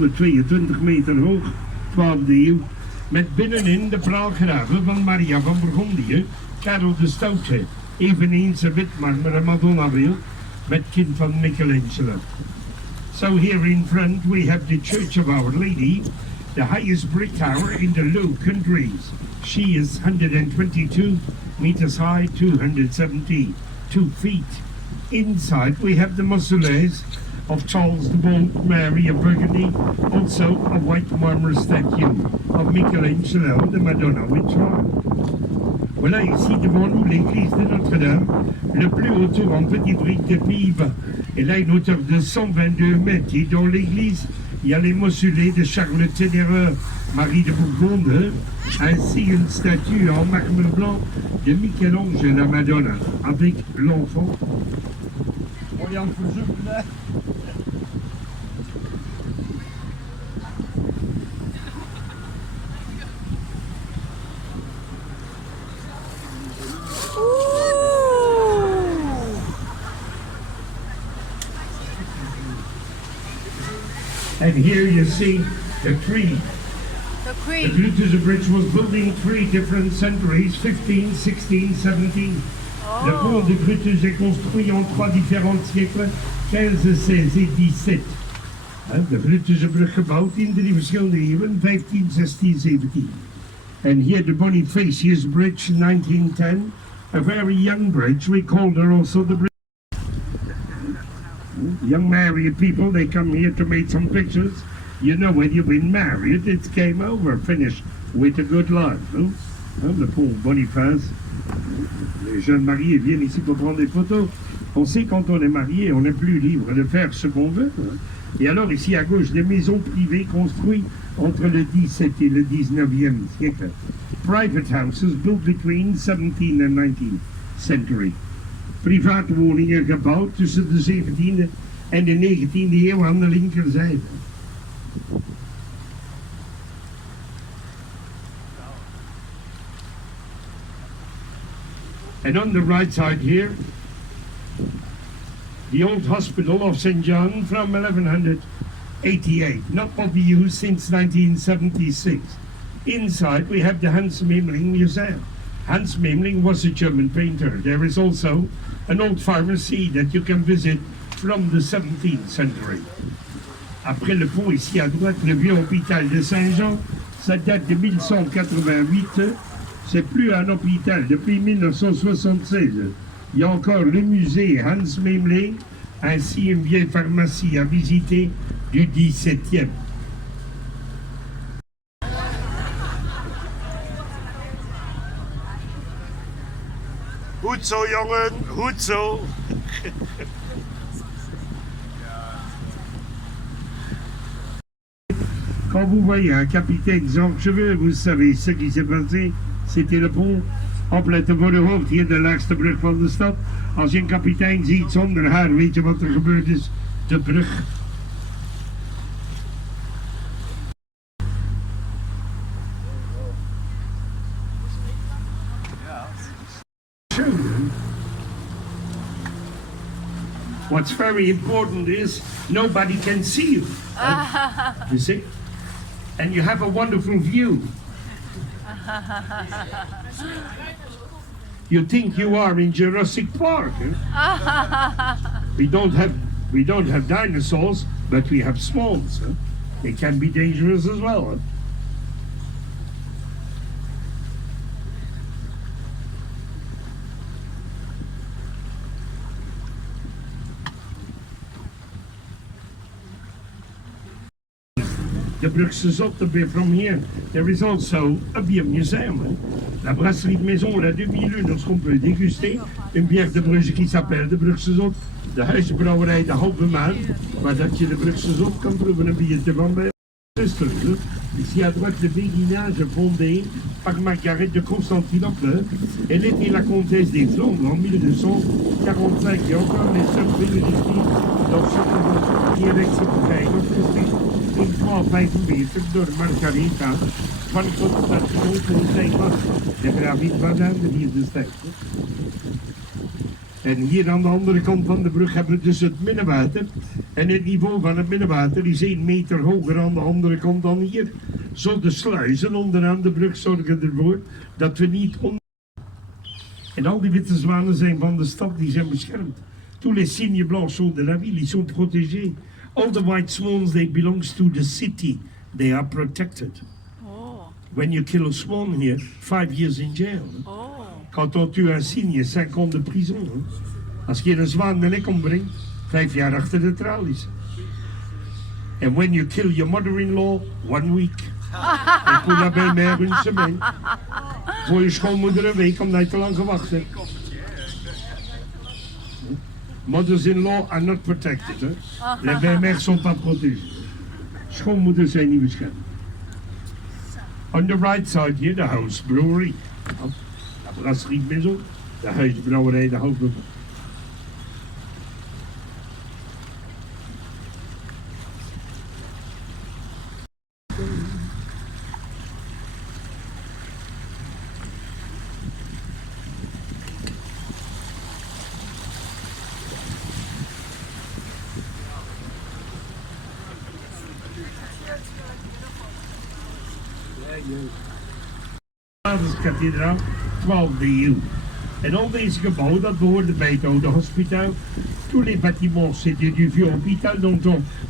122 meter hoog, 12e eeuw. Met binnenin de praalgraven van Maria van Bourgondië, Karel de Stoute, eveneens een witmarmeren Madonna-beeld met kind van Michelangelo. So here in front we have the Church of Our Lady, the highest brick tower in the Low Countries. She is 122 meters high, 272 feet. Inside we have the mausolees of Charles the Bold, Mary of Burgundy, also a white marble statue of Michelangelo, the Madonna with Child. Voilà ici devant nous l'église de Notre-Dame, le plus haut tour en petite brique des Pays-Bas. Elle a une hauteur de 122 mètres et dans l'église, il y a les mausolées de Charles Ténéreur, Marie de Bourgonde, ainsi une statue en marbre blanc de Michel-Ange la Madonna avec l'enfant. And here you see the creed. The The creed. Brutus Bridge was built in 3 different centuries, 15, 16, 17. Le pont de Brutus est construit en 3 différents siècles, 15, 16 et 17. De Brutusbrug gebouwd in 3 verschillende eeuwen, 15, 16, 17. And here the Bonifacius Bridge, 1910, a very young bridge. We called her also the bridge. Young married people, they come here to make some pictures. You know, when you've been married, it's game over, finished with a good life. No? Le pauvre Boniface. Les jeunes mariés viennent ici pour prendre des photos. On sait quand on est marié, on n'est plus libre de faire ce qu'on veut. Et alors ici à gauche, des maisons privées construites entre le 17 et le 19e siècle. Private houses built between 17 and 19th century. Private woningen gebouwd tussen de 17e en de 19e eeuw aan de linkerzijde. And on the right side here, the old hospital of St. John from 1188, not of use since 1976. Inside we have the Hans Memling Museum. Hans Memling was a German painter. There is also an old pharmacy that you can visit from the 17th century. Après le pont ici à droite, le vieux hôpital de Saint-Jean, ça date de 1188. C'est plus un hôpital depuis 1976. Il y a encore le musée Hans Memling, ainsi une vieille pharmacie à visiter du 17e. Goed zo, jongen. Goed zo. Quand vous voyez un capitaine sans cheveux, vous savez ce qui s'est passé. C'était le pont opletten voor de hoofd hier de laagste brug van de stad. Als je een kapitein ziet zonder haar, weet je wat er gebeurd is. De brug. What's very important is nobody can see you. You see? And you have a wonderful view. You think you are in Jurassic Park. We don't have dinosaurs, but we have swans. They can be dangerous as well. The Brugse Zot, a bit from here. There is also a beer museum. La brasserie de maison, la demi-lune, lorsqu'on peut déguster une bière de Bruges qui s'appelle de Brugse Zot. De huisbrouwerij de Halve Maan, waar dat je de Brugse Zot kan proeven een biertje van bij zuster. Ici à droite, le béguinage fondé par Margaret de Constantinople. Elle était la comtesse des Flandres en 1245 et encore les seuls privilégiés dans ce monde qui avec ce bouteille. In 1245 door Margaretha van Constantinopel. Zij was de gravin van de vierde stijl. En hier aan de andere kant van de brug hebben we dus het binnenwater. En het niveau van het binnenwater is 1 meter hoger aan de andere kant dan hier. Zo de sluizen onderaan de brug zorgen ervoor dat we niet En al die witte zwanen zijn van de stad, die zijn beschermd. Tous les cygnes blancs de la ville, ils sont protégés. All the white swans, they belongs to the city. They are protected. Oh. When you kill a swan here, 5 years in jail. Oh. Quand on tue un cygne, 5 ans de prison. Hè. Als je een zwaan de nek ombrengt, 5 jaar achter de tralies. And when you kill your mother-in-law, 1 week. En pour la belle-mère, une semaine. Voor je schoonmoeder een week, omdat je te lang gewacht hebt. Mothers-in-law are not protected. Hè. Les belles-mères sont pas protégées. Schoonmoeders zijn niet beschermd. On the right side here, the house brewery. La brasserie maison, de huisbrouwerij, de houtbrouwerij. Kathedraal, 12e eeuw. En al deze gebouwen, dat behoorde bij het oude hospitaal. Tous les bâtiments, c'était du vieux hôpital, donc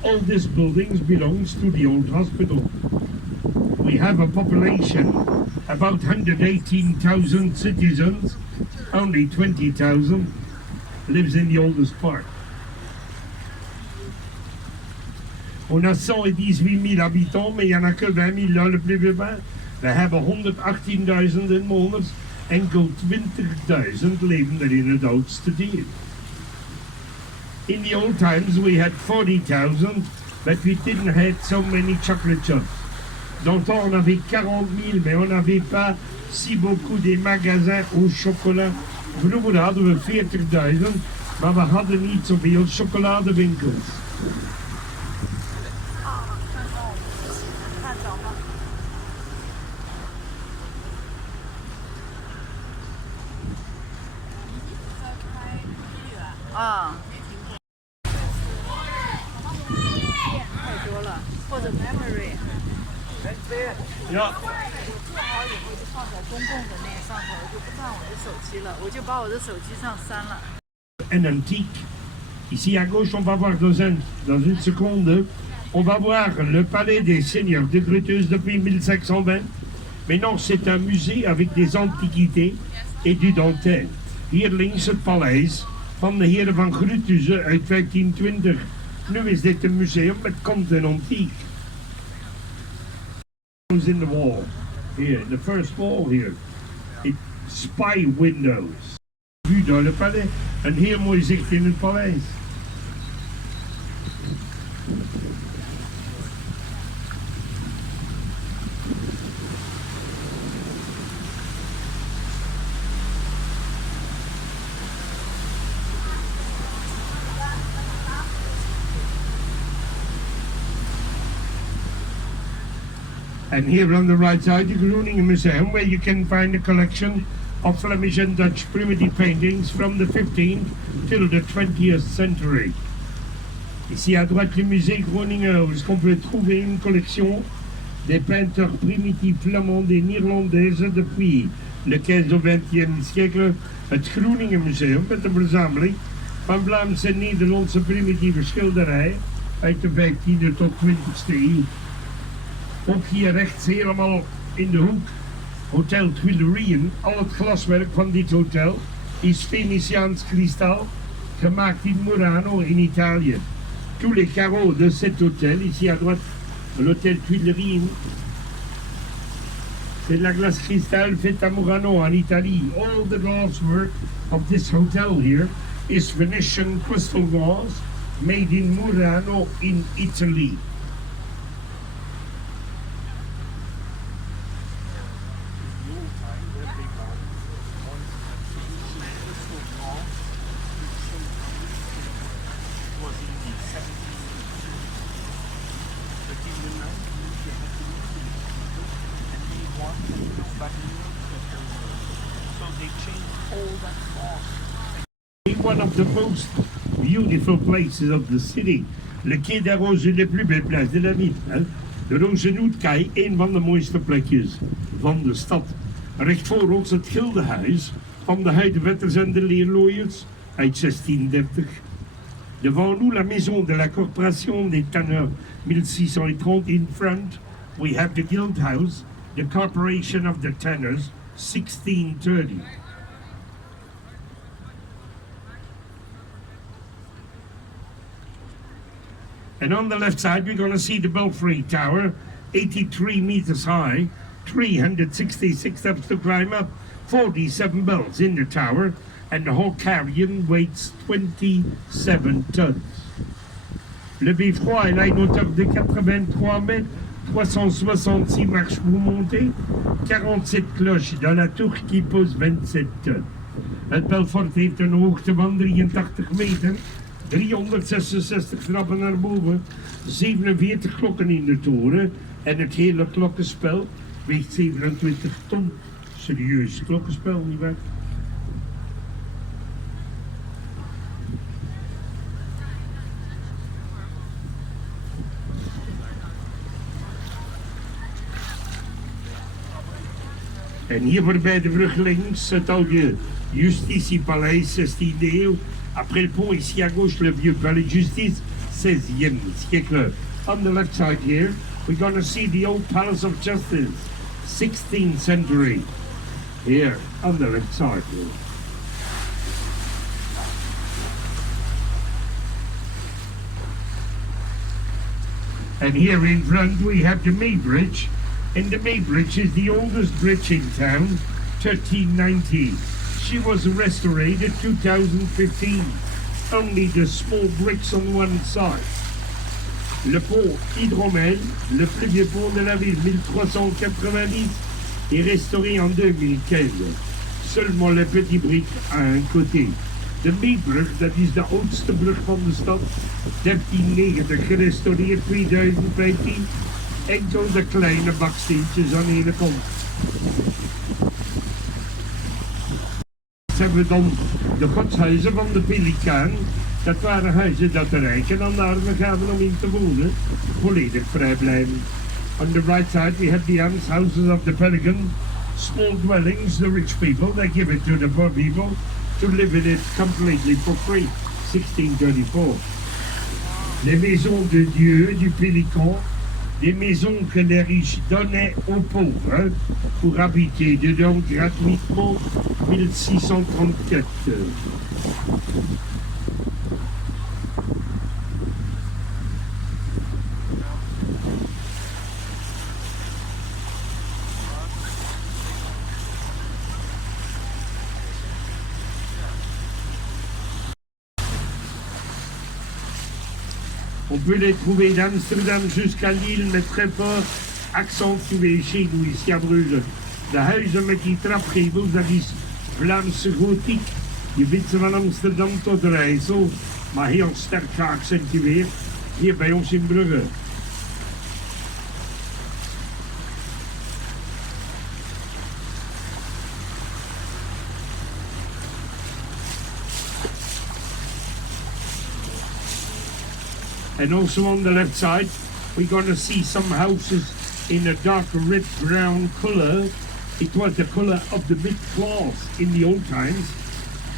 all these buildings belongs to the old hospital. We have a population, about 118,000 citizens, only 20,000 lives in the oldest part. On a 118 000 habitants, mais il n'y en a que 20 000 là, le plus vivant. We hebben 118.000 inwoners, enkel 20.000 leven er in het oudste deel. In the old times we had 40,000, but we didn't have so many chocolate shops. Donc on avait 40 000, mais on n'avait pas si beaucoup de magasins au chocolat. Vroeger hadden we 40.000, maar we hadden niet zoveel chocoladewinkels.啊，太多了，或者 memory。 Ja. 做好以后就放在公共的那个上头，我就不放我的手机了，我就把我的手机上删了。 Un antique. Ici à gauche, on va voir dans une seconde, on va voir le palais des seigneurs de Gruteuse depuis 1520. Mais non, c'est un musée avec des antiquités et du dentelle. Hier links het paleis van de heren van Gruteuse uit 1520. Nu is dit een museum met content antiek. In the wall, here, the first wall here, it's spy windows. Vue dans le palais, een heel mooi zicht in het paleis. And here on the right side, the Groningen Museum, where you can find a collection of Flemish and Dutch primitive paintings from the 15th till the 20th century. Ici à droite, le musée Groningen, où est-ce qu'on peut trouver une collection des peintures primitives flamandes et néerlandaises depuis le 15 au 20e siècle. Het Groningen Museum met een verzameling van Vlaamse en Nederlandse primitieve schilderijen uit de 15e tot 20e eeuw. Ook hier rechts helemaal in de hoek, Hotel Tuilerien. Al het glaswerk van dit hotel is Venetiaans kristal, gemaakt in Murano in Italië. Tous les carreaux de cet hôtel, ici à droite, l'hôtel Tuilerien, c'est de la glace cristal faite à Murano en Italie. All the glasswork of this hotel here is Venetian crystal glass made in Murano in Italy. one of the most beautiful places of the city. Le Quai des Roses, une des plus belles places de la ville. Hè? De Rozenhoedkei, een van de mooiste plekjes van de stad. Recht voor ons het Gildenhuis van de huidenwetters en de leerlooiers uit 1630. Devant nous, la maison de la corporation des tanneurs 1630 in front. We have the Guild House, the corporation of the tanners 1630. And on the left side, we're going to see the Belfry Tower, 83 meters high, 366 steps to climb up, 47 bells in the tower, and the whole carrion weighs 27 tons. Le beffroi est là une hauteur de 83 mètres, 366 marches pour monter, 47 cloches dans la tour qui pose 27 tonnes. Het Belfort heeft een hoogte van 83 meter. 366 trappen naar boven, 47 klokken in de toren en het hele klokkenspel weegt 27 ton. Serieus klokkenspel, nietwaar? En hier voorbij de brug links, het oude Justitiepaleis 16e eeuw. Après le pont, ici à gauche, le vieux palais de justice, 16e siècle. On the left side here, we're going to see the old Palace of Justice, 16th century. Here, on the left side here. And here in front we have the May Bridge. And the May Bridge is the oldest bridge in town, 1390. She was restored in 2015. Only the small bricks on one side. Le pont Hydromel, le plus vieux pont de la ville, 1390, est restauré en 2015. Seulement les petits briques à un côté. De Meebrug, dat is de oudste brug van de stad, 1390 gerestaureerd, 2015. Enkel de kleine baksteentjes aan de ene kant. Hebben we dan de godshuizen van de Pelikaan. Dat waren huizen dat de rijken aan de armen gaven om in te wonen. Volledig vrijblijvend. On the right side we have the houses of the Pelican. Small dwellings, the rich people, they give it to the poor people to live in it completely for free. 1634. Les maisons de Dieu du Pélican. Des maisons que les riches donnaient aux pauvres pour habiter dedans gratuitement, 1634. On peut les trouver d'Amsterdam jusqu'à Lille, mais très fort accentué chez nous, ici à Bruges. De huizen met die trapgevels, dat is Vlaamse gotiek. Je vindt ze van Amsterdam tot Rijssel, maar heel sterk geaccentueerd hier bij ons in Brugge. And also on the left side, we're going to see some houses in a dark red-brown color. It was the color of the big claws in the old times.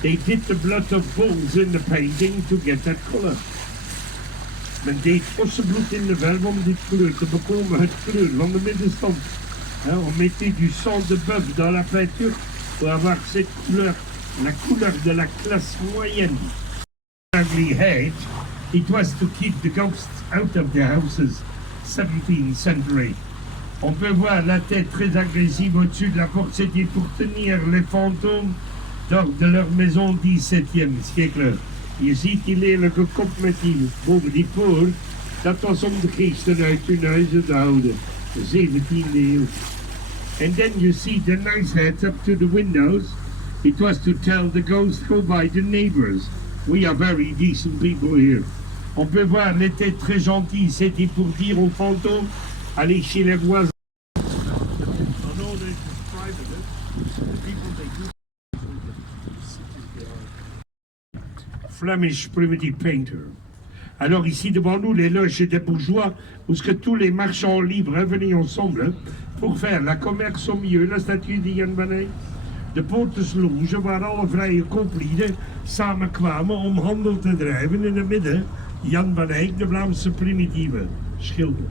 They did the blood of bulls in the painting to get that color. Men deed ossenbloed in de verf om dit kleur te bekomen, het kleur van de middenstand. On mettait du sang de bœuf dans la peinture pour avoir cette couleur, la couleur de la classe moyenne. Ugly head. It was to keep the ghosts out of the houses, 17th century. On peut voir la tête très agressive au-dessus de la porte, c'était pour tenir les fantômes hors de leur maison 17e siècle. Je ziet die lelijke kop met die boven die poort, dat was om de geesten uit hun huizen te houden, de 17e eeuw. And then you see the nice heads up to the windows. It was to tell the ghosts go by the neighbors. We are very decent people here. On peut voir les têtes très gentilles, c'était pour dire aux fantômes, allez chez les voisins. Flemish primitive painter. Alors ici devant nous, les loges des bourgeois, où ce que tous les marchands libres venaient ensemble pour faire la commerce au milieu, la statue de Jan van Eyck. De poortersloegen waar alle vrije kooplieden samenkwamen om handel te drijven. In het midden Jan van Eyck, de Vlaamse primitieve schilder.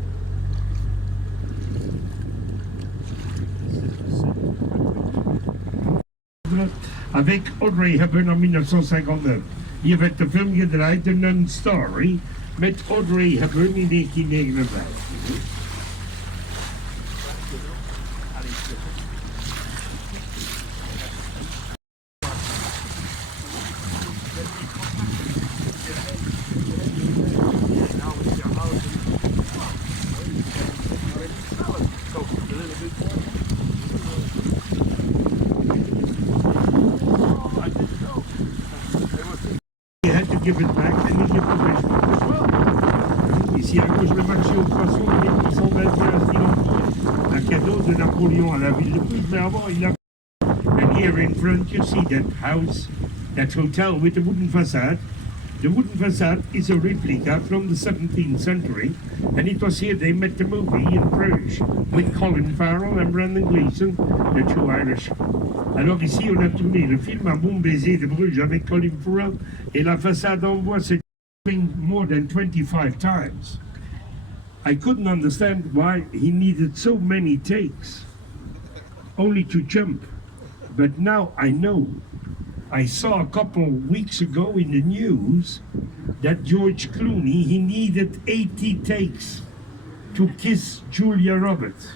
Avec Audrey Hepburn en 1959. Hier werd de film gedraaid, The Nun Story, met Audrey Hepburn in 1959. He had to give it back and he gave the basement as well. Ici à gauche, le marché aux poissons de 1821 Silentier. Un cadeau de Napoléon à la ville de Bruges, mais avant il a... And here in front you see that house, that hotel with the wooden facade. The wooden facade is a replica from the 17th century, and it was here they met the movie in Bruges with Colin Farrell and Brendan Gleeson, the two Irish. Alors ici, on a tourné le film Un bon baiser de Bruges avec Colin Farrell, et la façade en bois s'est more than 25 times. I couldn't understand why he needed so many takes, only to jump. But now I know. I saw a couple weeks ago in the news that George Clooney, he needed 80 takes to kiss Julia Roberts.